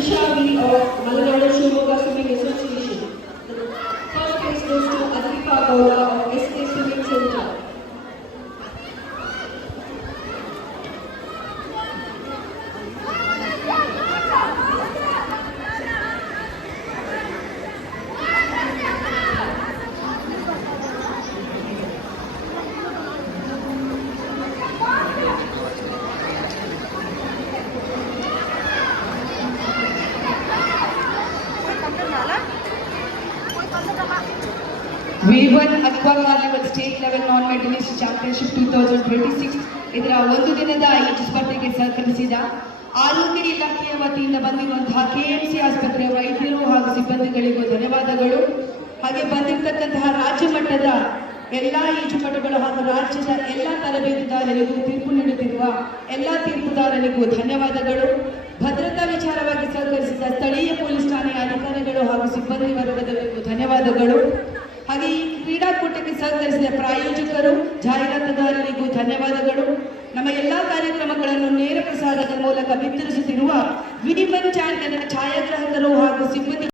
Trisha V of Malanadu Shivamogga Swimming Association. The first place goes to Adripa Gowda of SK Swimming Center. V1 Aqua Carnival State Level Non-Medalist Championship 2026 ಇದರ ಒಂದು ದಿನದ ಈಜು ಸ್ಪರ್ಧೆಗೆ ಸಹಕರಿಸಿದ ಆರೋಗ್ಯ ಇಲಾಖೆಯ ವತಿಯಿಂದ ಬಂದಿರುವಂತಹ ಕೆಎಂಸಿ ಆಸ್ಪತ್ರೆಯ ವೈದ್ಯರು ಹಾಗೂ ಸಿಬ್ಬಂದಿಗಳಿಗೂ ಧನ್ಯವಾದಗಳು. ಹಾಗೆ ಬಂದಿರತಕ್ಕಂತಹ ರಾಜ್ಯ ಮಟ್ಟದ ಎಲ್ಲಾ ಈಜುಪಟುಗಳು ಹಾಗೂ ರಾಜ್ಯದ ಎಲ್ಲಾ ತರಬೇತುದಾರರಿಗೂ ತೀರ್ಪು ನೀಡುತ್ತಿರುವ ಎಲ್ಲಾ ತೀರ್ಪುದಾರರಿಗೂ ಧನ್ಯವಾದಗಳು. ಭದ್ರತಾ ವಿಚಾರವಾಗಿ ಸಹಕರಿಸಿದ ಸ್ಥಳೀಯ ಪೊಲೀಸ್ ಠಾಣೆಯ ಅಧಿಕಾರಿಗಳು ಹಾಗೂ ಸಿಬ್ಬಂದಿ ವರ್ಗದವರಿಗೂ ಧನ್ಯವಾದಗಳು. ಹಾಗೆ ಈ ಕ್ರೀಡಾಕೂಟಕ್ಕೆ ಸಹಕರಿಸಿದ ಪ್ರಾಯೋಜಕರು ಜಾಹೀರಾತುದಾರರಿಗೂ ಧನ್ಯವಾದಗಳು. ನಮ್ಮ ಎಲ್ಲಾ ಕಾರ್ಯಕ್ರಮಗಳನ್ನು ನೇರ ಪ್ರಸಾರದ ಮೂಲಕ ಬಿತ್ತರಿಸುತ್ತಿರುವ V1 ಚಾನೆಲ್ನ ಛಾಯಾಗ್ರಾಹಕರು ಹಾಗೂ ಸಿಬ್ಬಂದಿ